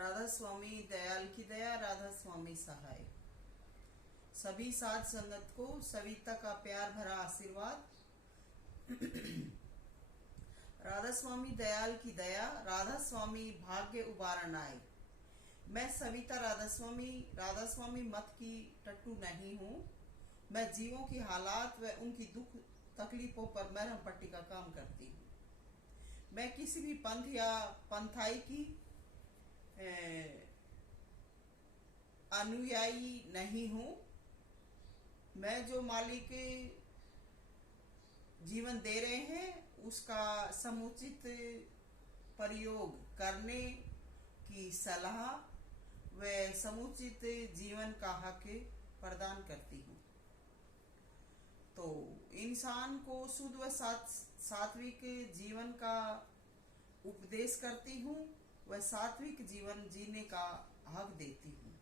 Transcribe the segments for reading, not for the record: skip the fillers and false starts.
राधा स्वामी दयाल की दया, राधा स्वामी सहाय। सभी साध संगत को सविता का प्यार भरा आशीर्वाद। राधा स्वामी दयाल की दया, राधा स्वामी भाग्य उबारण आए। मैं सविता राधा स्वामी मत की टट्टू नहीं हूँ। मैं जीवों की हालात व उनकी दुख तकलीफों पर मरहम पट्टी का काम करती हूँ। मैं किसी भी पंथ या पंथाई की अनुयायी नहीं हूँ। मैं जो मालिक जीवन दे रहे हैं उसका समुचित प्रयोग करने की सलाह व समुचित जीवन का हक प्रदान करती हूँ। तो इंसान को शुद्ध व सात्विक जीवन का उपदेश करती हूँ व सात्विक जीवन जीने का हक देती हूँ।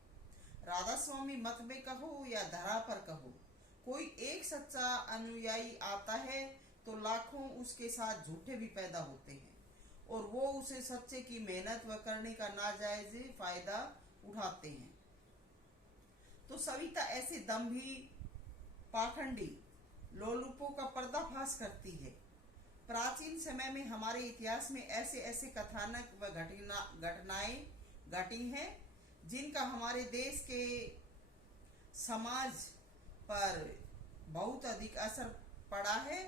राधा स्वामी मत में कहो या धरा पर कहो, कोई एक सच्चा अनुयायी आता है तो लाखों उसके साथ झूठे भी पैदा होते हैं और वो उसे सच्चे की मेहनत व करने का नाजायज फायदा उठाते हैं। तो सविता ऐसे दंभी पाखंडी लोलुपों का पर्दाफाश करती है। प्राचीन समय में हमारे इतिहास में ऐसे ऐसे कथानक व घटनाएं घटी हैं जिनका हमारे देश के समाज पर बहुत अधिक असर पड़ा है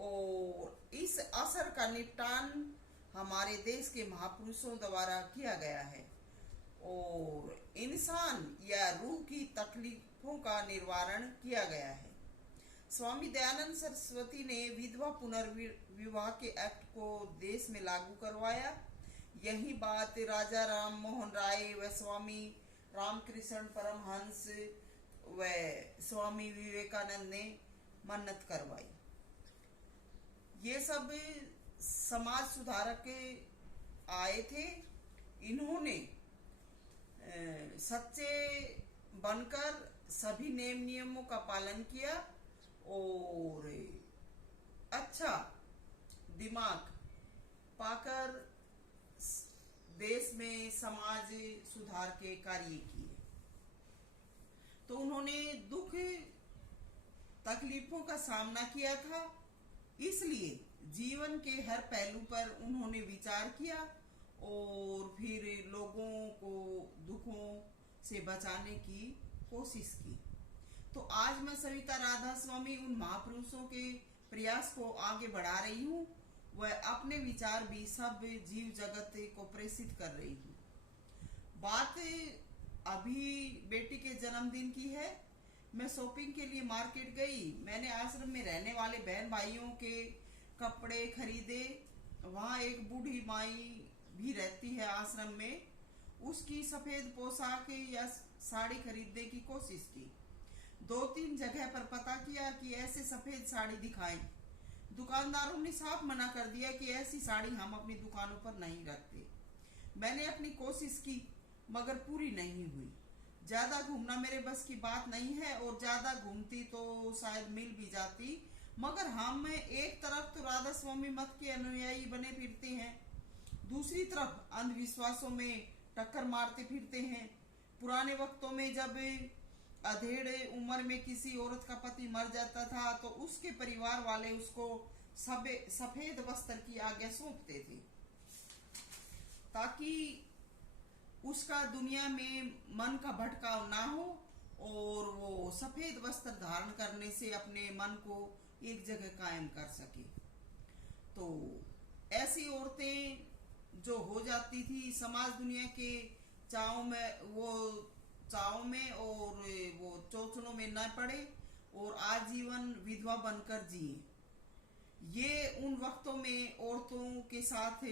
और इस असर का निपटान हमारे देश के महापुरुषों द्वारा किया गया है और इंसान या रूह की तकलीफों का निवारण किया गया है। स्वामी दयानंद सरस्वती ने विधवा पुनर्विवाह के एक्ट को देश में लागू करवाया। यही बात राजा राम मोहन राय व स्वामी रामकृष्ण परमहंस व स्वामी विवेकानंद ने मन्नत करवाई। ये सब समाज सुधारक आए थे। इन्होंने सच्चे बनकर सभी नियमों का पालन किया और अच्छा दिमाग पाकर देश में समाज सुधार के कार्य किए। तो उन्होंने दुख तकलीफों का सामना किया था, इसलिए जीवन के हर पहलू पर उन्होंने विचार किया और फिर लोगों को दुखों से बचाने की कोशिश की। तो आज मैं सविता राधा स्वामी उन महापुरुषों के प्रयास को आगे बढ़ा रही हूँ वह अपने विचार भी सब जीव जगत को प्रेषित कर रही हूँ। बात अभी बेटी के जन्मदिन की है। मैं शॉपिंग के लिए मार्केट गई। मैंने आश्रम में रहने वाले बहन भाइयों के कपड़े खरीदे। वहाँ एक बूढ़ी माई भी रहती है आश्रम में। उसकी सफेद पोशाक या साड़ी खरीदने की कोशिश की। 2-3 जगह पर पता किया कि ऐसे सफेद साड़ी दिखाएं। दुकानदारों ने साफ मना कर दिया कि ऐसी साड़ी हम अपनी दुकानों पर नहीं रखते। मैंने अपनी कोशिश की मगर पूरी नहीं हुई। ज्यादा घूमना मेरे बस की बात नहीं है और ज्यादा घूमती तो शायद मिल भी जाती, मगर हम में एक तरफ तो राधा स्वामी मत के अनुयायी बने फिरते हैं, दूसरी तरफ अंधविश्वासों में टक्कर मारते फिरते हैं। पुराने वक्तों में जब अधेड़ उम्र में किसी औरत का पति मर जाता था तो उसके परिवार वाले उसको सफेद वस्त्र की आज्ञा सौंपते थे ताकि उसका दुनिया में मन का भटकाव ना हो और वो सफेद वस्त्र धारण करने से अपने मन को एक जगह कायम कर सके। तो ऐसी औरतें जो हो जाती थी समाज दुनिया के चाव में और वो चोचलों में न पड़े और आजीवन विधवा बनकर जिए। ये उन वक्तों में औरतों के साथ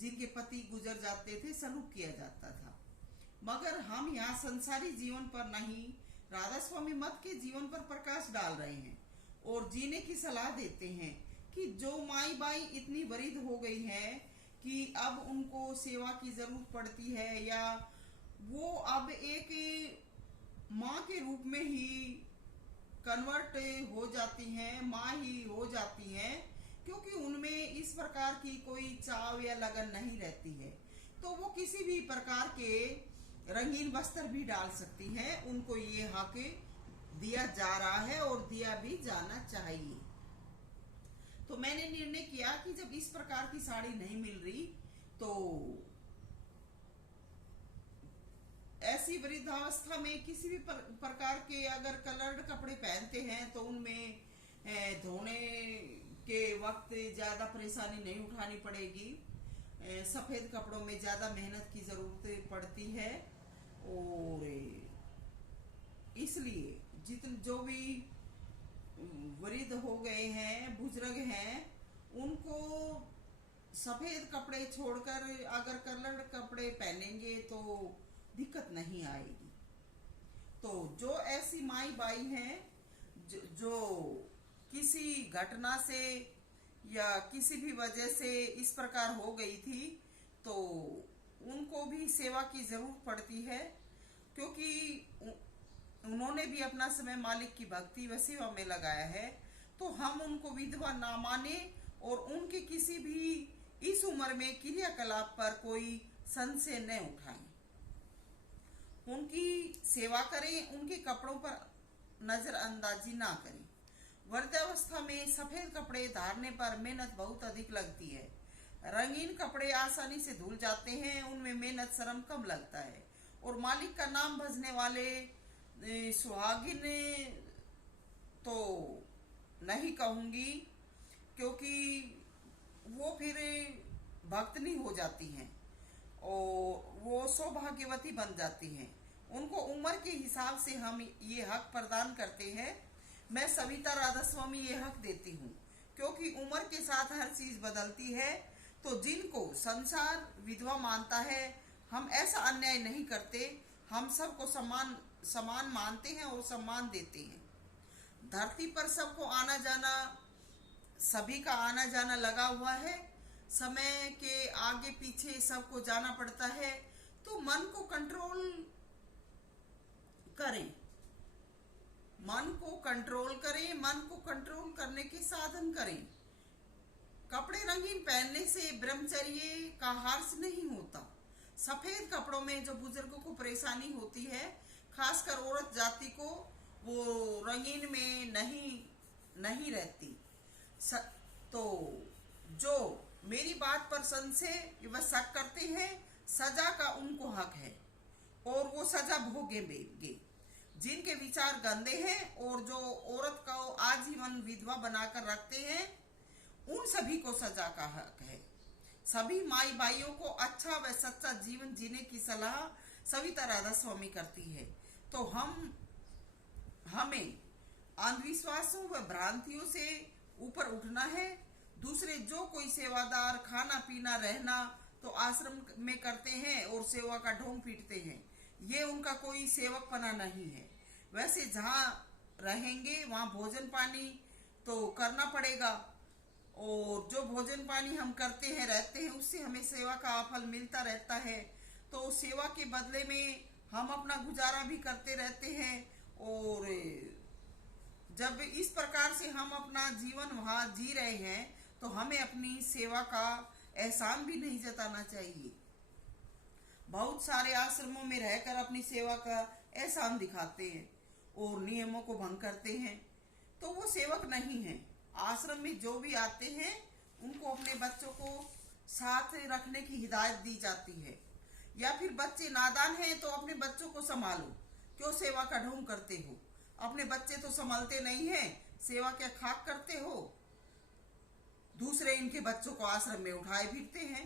जिनके पति गुजर जाते थे सलूक किया जाता था। मगर हम यहाँ संसारी जीवन पर नहीं, राधा स्वामी मत के जीवन पर प्रकाश डाल रहे हैं और जीने की सलाह देते हैं कि जो माई बाई इतनी वृद्ध हो गई है कि अब उनको सेवा की जरूरत पड़ती है या वो अब एक माँ के रूप में ही कन्वर्ट हो जाती हैं, माँ ही हो जाती हैं, क्योंकि उनमें इस प्रकार की कोई चाव या लगन नहीं रहती है। तो वो किसी भी प्रकार के रंगीन वस्त्र भी डाल सकती हैं। उनको ये हक दिया जा रहा है और दिया भी जाना चाहिए। तो मैंने निर्णय किया कि जब इस प्रकार की साड़ी नहीं मिल रही तो ऐसी वृद्धावस्था में किसी भी प्रकार के अगर कलर्ड कपड़े पहनते हैं तो उनमें धोने के वक्त ज्यादा परेशानी नहीं उठानी पड़ेगी। सफेद कपड़ों में ज्यादा मेहनत की जरूरत पड़ती है और इसलिए जो भी वृद्ध हो गए हैं, बुजुर्ग हैं, उनको सफेद कपड़े छोड़कर अगर कलर्ड कपड़े पहनेंगे तो दिक्कत नहीं आएगी। तो जो ऐसी माई बाई हैं जो किसी घटना से या किसी भी वजह से इस प्रकार हो गई थी तो उनको भी सेवा की जरूरत पड़ती है, क्योंकि उन्होंने भी अपना समय मालिक की भक्ति व सेवा में लगाया है। तो हम उनको विधवा ना माने और उनके किसी भी इस उम्र में क्रियाकलाप पर कोई संशय न उठाएं। उनकी सेवा करें, उनके कपड़ों पर नजरअंदाजी ना करें। वृद्धावस्था में सफेद कपड़े धारने पर मेहनत बहुत अधिक लगती है। रंगीन कपड़े आसानी से धुल जाते हैं, उनमें मेहनत श्रम कम लगता है और मालिक का नाम भजने वाले सुहागिन तो नहीं कहूंगी, क्योंकि वो फिर भक्तनी हो जाती हैं और वो सौभाग्यवती बन जाती हैं। उनको उम्र के हिसाब से हम ये हक प्रदान करते हैं। मैं सविता राधा स्वामी ये हक देती हूँ, क्योंकि उम्र के साथ हर चीज बदलती है। तो जिनको संसार विधवा मानता है, हम ऐसा अन्याय नहीं करते। हम सबको समान मानते हैं और सम्मान देते हैं। धरती पर सबको आना जाना, सभी का आना जाना लगा हुआ है। समय के आगे पीछे सबको जाना पड़ता है। तो मन को कंट्रोल करें, मन को कंट्रोल करें, मन को कंट्रोल करने के साधन करें। कपड़े रंगीन पहनने से ब्रह्मचर्य का हर्ष नहीं होता। सफेद कपड़ों में जो बुजुर्गों को परेशानी होती है, खासकर औरत जाति को, वो रंगीन में नहीं रहती। तो जो मेरी बात पर संशय व शक करते हैं, सजा का उनको हक है और वो सजा भोगेंगे। जिनके विचार गंदे हैं और जो औरत को आजीवन विधवा बनाकर रखते हैं, उन सभी को सजा का हक है। सभी माई भाइयों को अच्छा व सच्चा जीवन जीने की सलाह सविता राधा स्वामी करती है। तो हमें अंधविश्वासों व भ्रांतियों से ऊपर उठना है। दूसरे जो कोई सेवादार खाना पीना रहना तो आश्रम में करते हैं और सेवा का ढोंग पीटते हैं, ये उनका कोई सेवकपना नहीं है। वैसे जहाँ रहेंगे वहाँ भोजन पानी तो करना पड़ेगा और जो भोजन पानी हम करते हैं रहते हैं, उससे हमें सेवा का फल मिलता रहता है। तो सेवा के बदले में हम अपना गुजारा भी करते रहते हैं और जब इस प्रकार से हम अपना जीवन वहाँ जी रहे हैं तो हमें अपनी सेवा का एहसान भी नहीं जताना चाहिए। बहुत सारे आश्रमों में रहकर अपनी सेवा का एहसान दिखाते हैं और नियमों को भंग करते हैं, तो वो सेवक नहीं है। आश्रम में जो भी आते हैं उनको अपने बच्चों को साथ रखने की हिदायत दी जाती है। या फिर बच्चे नादान हैं तो अपने बच्चों को संभालो, क्यों सेवा का ढोंग करते हो? अपने बच्चे तो संभालते नहीं हैं, सेवा क्या खाक करते हो? दूसरे इनके बच्चों को आश्रम में उठाए फिरते हैं।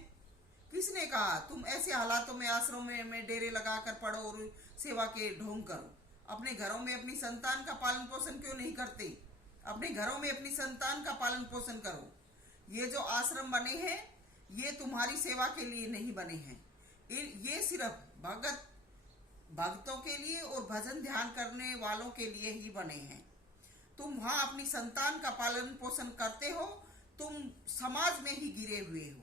किसने कहा तुम ऐसे हालातों में आश्रम में डेरे लगाकर पढ़ो और सेवा के ढोंग करो? अपने घरों में अपनी संतान का पालन पोषण क्यों नहीं करते? अपने घरों में अपनी संतान का पालन पोषण करो। ये जो आश्रम बने हैं ये तुम्हारी सेवा के लिए नहीं बने हैं, ये सिर्फ भक्तों के लिए और भजन ध्यान करने वालों के लिए ही बने हैं। तुम वहां अपनी संतान का पालन पोषण करते हो, तुम समाज में ही गिरे हुए हो,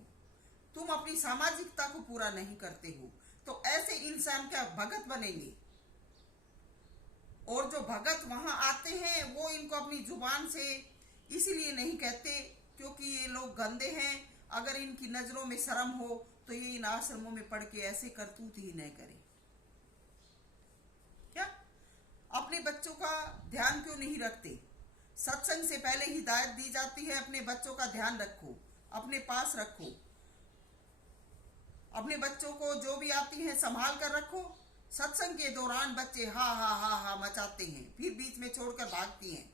तुम अपनी सामाजिकता को पूरा नहीं करते हो। तो ऐसे इंसान क्या भगत बनेंगे? और जो भगत वहां आते हैं वो इनको अपनी जुबान से इसलिए नहीं कहते क्योंकि ये लोग गंदे हैं। अगर इनकी नजरों में शर्म हो तो ये इन आश्रमों में पढ़ के ऐसे करतूत ही न करे। क्या अपने बच्चों का ध्यान क्यों नहीं रखते? सत्संग से पहले हिदायत दी जाती है, अपने बच्चों का ध्यान रखो, अपने पास रखो, अपने बच्चों को जो भी आती है संभाल कर रखो। सत्संग के दौरान बच्चे हा हा हा हा मचाते हैं, फिर बीच में छोड़कर भागती हैं,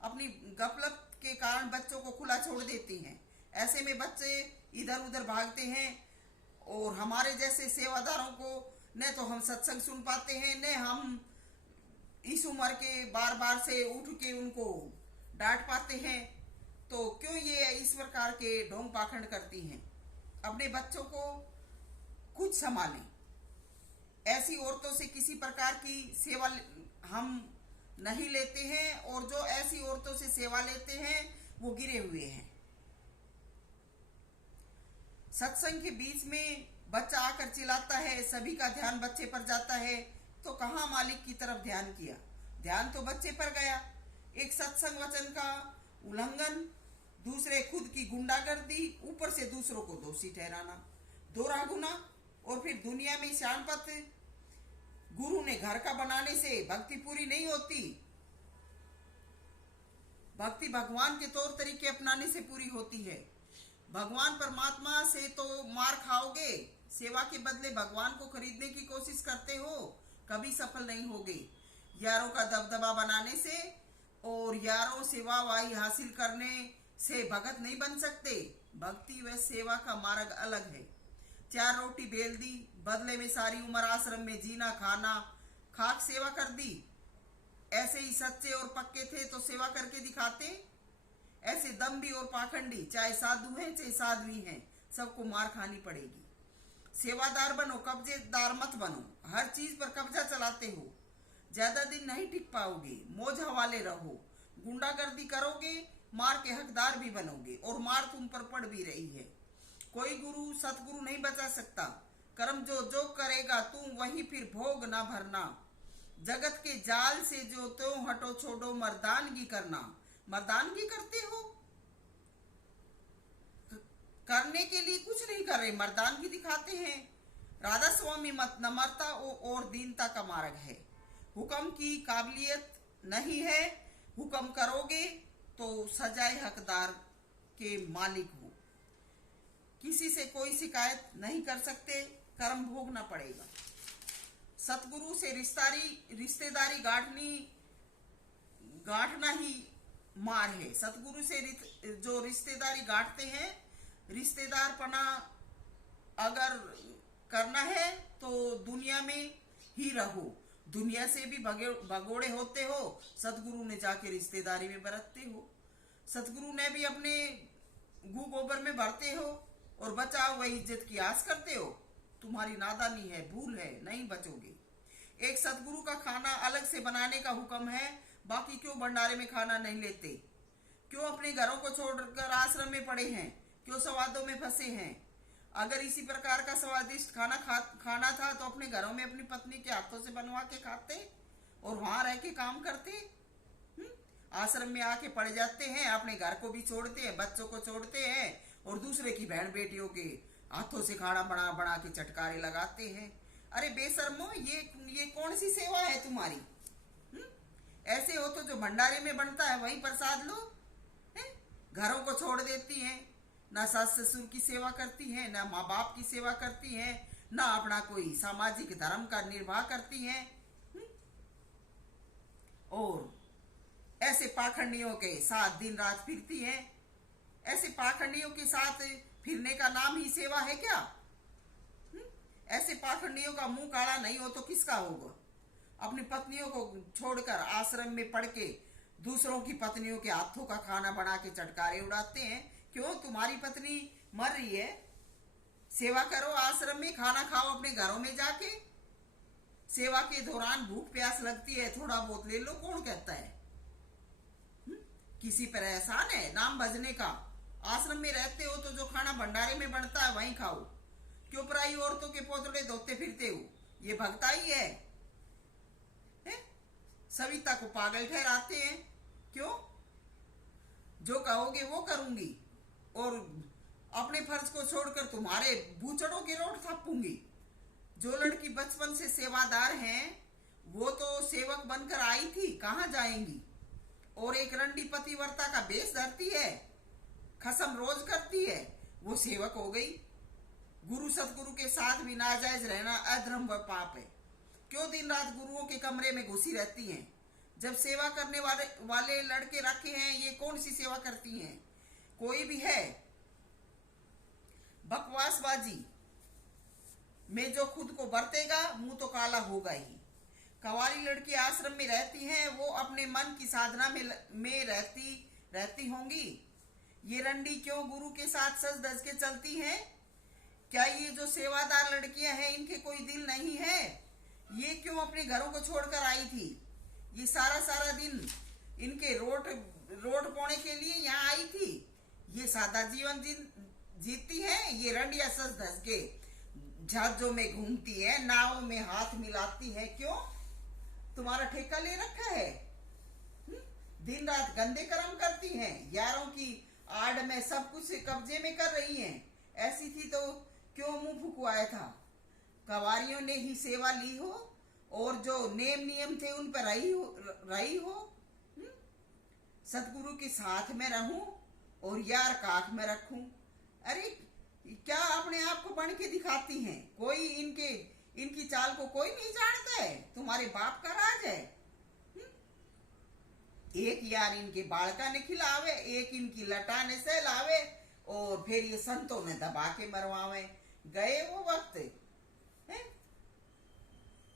अपनी गपलत के कारण बच्चों को खुला छोड़ देती हैं। ऐसे में बच्चे इधर उधर भागते हैं और हमारे जैसे सेवादारों को न तो हम सत्संग सुन पाते हैं, न हम इस उम्र के बार बार से उठ के उनको डांट पाते हैं। तो क्यों ये इस प्रकार के ढोंग पाखंड करती हैं? अपने बच्चों को खुद संभालें। ऐसी औरतों से किसी प्रकार की सेवा हम नहीं लेते हैं, और जो ऐसी औरतों से सेवा लेते हैं वो गिरे हुए हैं। सत्संग के बीच में बच्चा आकर चिल्लाता है, सभी का ध्यान बच्चे पर जाता है, तो कहां मालिक की तरफ ध्यान किया? ध्यान तो बच्चे पर गया। एक सत्संग वचन का उल्लंघन, दूसरे खुद की गुंडागर्दी, ऊपर से दूसरों को दोषी ठहराना, दोहरा गुना। और फिर दुनिया में शानपत गुरु ने घर का बनाने से भक्ति पूरी नहीं होती। भक्ति भगवान के तौर तरीके अपनाने से पूरी होती है। भगवान परमात्मा से तो मार खाओगे, सेवा के बदले भगवान को खरीदने की कोशिश करते हो, कभी सफल नहीं होगे। यारों का दबदबा बनाने से और यारों सेवा वाही हासिल करने से भगत नहीं बन सकते। भक्ति व सेवा का मार्ग अलग है। 4 रोटी बेल दी, बदले में सारी उम्र आश्रम में जीना खाना खाक सेवा कर दी। ऐसे ही सच्चे और पक्के थे तो सेवा करके दिखाते। ऐसे दम्भी और पाखंडी, चाहे साधु हैं चाहे साध्वी हैं, सबको मार खानी पड़ेगी। सेवादार बनो, कब्जेदार मत बनो। हर चीज पर कब्जा चलाते हो, ज्यादा दिन नहीं टिक पाओगे। मौज हवाले रहो, गुंडागर्दी करोगे, मार के हकदार भी बनोगे, और मार तुम पर पड़ भी रही है। कोई गुरु सतगुरु नहीं बचा सकता। कर्म जो जो करेगा तू वही फिर भोग ना भरना। जगत के जाल से जो तो हटो छोड़ो, मर्दानगी करना। मर्दानगी करते हो, करने के लिए कुछ नहीं कर रहे, मर्दानगी दिखाते हैं। राधा स्वामी मत नम्रता और दीनता का मार्ग है। हुक्म की काबिलियत नहीं है, हुक्म करोगे तो सजाए हकदार के मालिक हो। किसी से कोई शिकायत नहीं कर सकते, कर्म भोगना पड़ेगा। सतगुरु से रिश्तेदारी गांठना ही मार है। सतगुरु से जो रिश्तेदारी गांठते हैं, रिश्तेदारपना अगर करना है तो दुनिया में ही रहो। दुनिया से भी भगोड़े होते हो, सतगुरु ने जाके रिश्तेदारी में बरतते हो। सतगुरु ने भी अपने गू गोबर में भरते हो और बचाओ वही इज्जत की आस करते हो। तुम्हारी नादानी है, भूल है, नहीं बचोगे। एक सतगुरु का खाना अलग से बनाने का हुक्म है, बाकी क्यों भंडारे में खाना नहीं लेते? क्यों अपने घरों को छोड़कर आश्रम में पड़े हैं? क्यों स्वादों में फंसे हैं? अगर इसी प्रकार का स्वादिष्ट खाना था तो अपने घरों में अपनी पत्नी के हाथों से बनवा के खाते और वहां रह के काम करते। आश्रम में आके पड़ जाते हैं, अपने घर को भी छोड़ते हैं, बच्चों को छोड़ते हैं और दूसरे की बहन बेटियों के हाथों से खाना बना बना के चटकारे लगाते हैं। अरे बेशर्मो, ये कौन सी सेवा है तुम्हारी? ऐसे हो तो जो भंडारे में बनता है वही प्रसाद लो। घरों को छोड़ देती हैं, ना सास ससुर की सेवा करती हैं, ना माँ बाप की सेवा करती हैं, ना अपना कोई सामाजिक धर्म का निर्वाह करती हैं। और ऐसे पाखंडियों के साथ दिन रात फिरती हैं। ऐसे पाखंडियों के साथ फिरने का नाम ही सेवा है क्या? ऐसे पाखंडियों का मुंह काला नहीं हो तो किसका होगा? अपनी पत्नियों को छोड़कर आश्रम में पड़ के दूसरों की पत्नियों के हाथों का खाना बना के चटकारे उड़ाते हैं। क्यों? तुम्हारी पत्नी मर रही है, सेवा करो, आश्रम में खाना खाओ, अपने घरों में जाके। सेवा के दौरान भूख प्यास लगती है, थोड़ा बहुत ले लो, कौन कहता है? किसी पर एहसान है नाम भजने का? आश्रम में रहते हो तो जो खाना भंडारे में बनता है वहीं खाओ। क्यों पराई औरतों के पोतड़े धोते फिरते हो? ये भक्ताई है? सविता को पागल ठहराते हैं। क्यों? जो कहोगे वो करूंगी और अपने फर्ज को छोड़कर तुम्हारे बूचड़ों की रोट थपूंगी। जो लड़की बचपन से सेवादार हैं वो तो सेवक बनकर आई थी, कहाँ जाएंगी? और एक रंडी पतिव्रता का बेस धरती है, खसम रोज करती है, वो सेवक हो गई। गुरु सतगुरु के साथ भी नाजायज रहना अधर्म व पाप है। क्यों दिन रात गुरुओं के कमरे में घुसी रहती हैं? जब सेवा करने वाले लड़के रखे हैं, ये कौन सी सेवा करती हैं? कोई भी है बकवासबाजी में जो खुद को बरतेगा मुंह तो काला होगा ही। कवारी लड़की आश्रम में रहती हैं, वो अपने मन की साधना में रहती होंगी। ये रंडी क्यों गुरु के साथ सज धज के चलती हैं? क्या ये जो सेवादार लड़कियां हैं इनके कोई दिल नहीं है? ये क्यों अपने घरों को छोड़कर आई थी? ये सारा दिन इनके रोड पोने के लिए यहाँ आई थी। ये सादा जीवन जीती है। ये रंडिया सज धज के जहाजों में घूमती है, नावों में हाथ मिलाती है। क्यों? तुम्हारा ठेका ले रखा है? दिन रात गंदे कर्म करती हैं, यारों की आड़ में सब कुछ कब्जे में कर रही हैं। ऐसी थी तो क्यों मुंह फुकवाया था? कवारियों ने ही सेवा ली हो और जो नेम नियम थे उन पर रही हो। सतगुरु के साथ में रहूं और यार काख में रखूं। अरे क्या अपने आप को बन के दिखाती हैं? कोई इनकी चाल को कोई नहीं जानता है। तुम्हारे बाप का राज है। एक यार इनके बालका ने खिलावे, एक इनकी लटा ने सहलावे और फिर ये संतों ने दबा के मरवावे। गए वो वक्त है?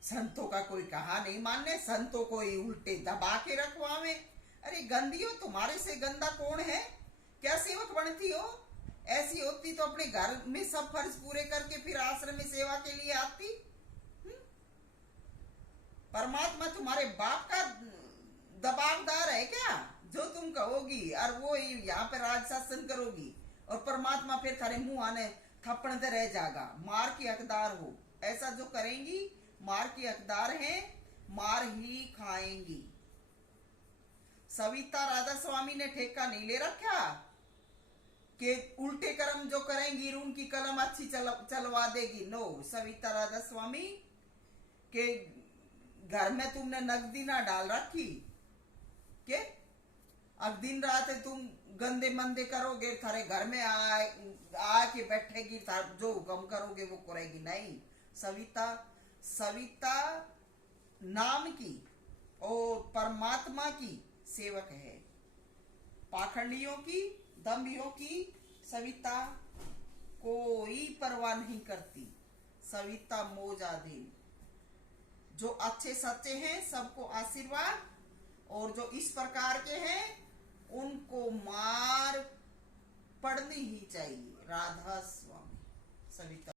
संतों का कोई कहा नहीं मानने, संतों को ही उल्टे दबा के रखवावे। अरे गंदियो, तुम्हारे से गंदा कौन है? क्या सेवक बनती हो? ऐसी होती तो अपने घर में सब फर्ज पूरे करके फिर आश्रम में सेवा के लिए आती। परमात्मा तुम्हारे बाप का दबावदार है क्या? जो तुम कहोगी और वो यहाँ पे राज शासन करोगी और परमात्मा फिर थारे मुंह आने थप्पड़ते रह जाएगा। मार की हकदार हो। ऐसा जो करेंगी मार की हकदार हैं, मार ही खाएंगी। सविता राधा स्वामी ने ठेका नहीं ले रखा कि उल्टे कर्म जो करेंगी उनकी कलम अच्छी चलवा देगी। नो, सविता राधा स्वामी के घर में तुमने नकदी ना डाल रखी के अब दिन रात तुम गंदे मंदे करोगे, थारे घर में आके बैठेगी, जो हुक्म करोगे वो करेगी नहीं। सविता नाम की और परमात्मा की सेवक है। पाखंडियों की, दम्भियों की सविता कोई परवाह नहीं करती। सविता मौजादीन। जो अच्छे सच्चे हैं सबको आशीर्वाद, और जो इस प्रकार के हैं उनको मार पड़नी ही चाहिए। राधा स्वामी। सविता।